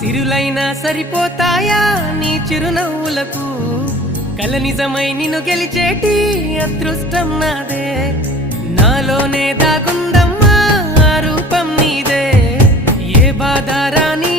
సిరులైనా సరిపోతాయా నీ చిరునవ్వులకు కల నిజమై నిన్ను గెలిచేటి అదృష్టం నాదే నాలోనే దాగుందమ్మా ఆ రూపం నీదే ఏ బాధ రాని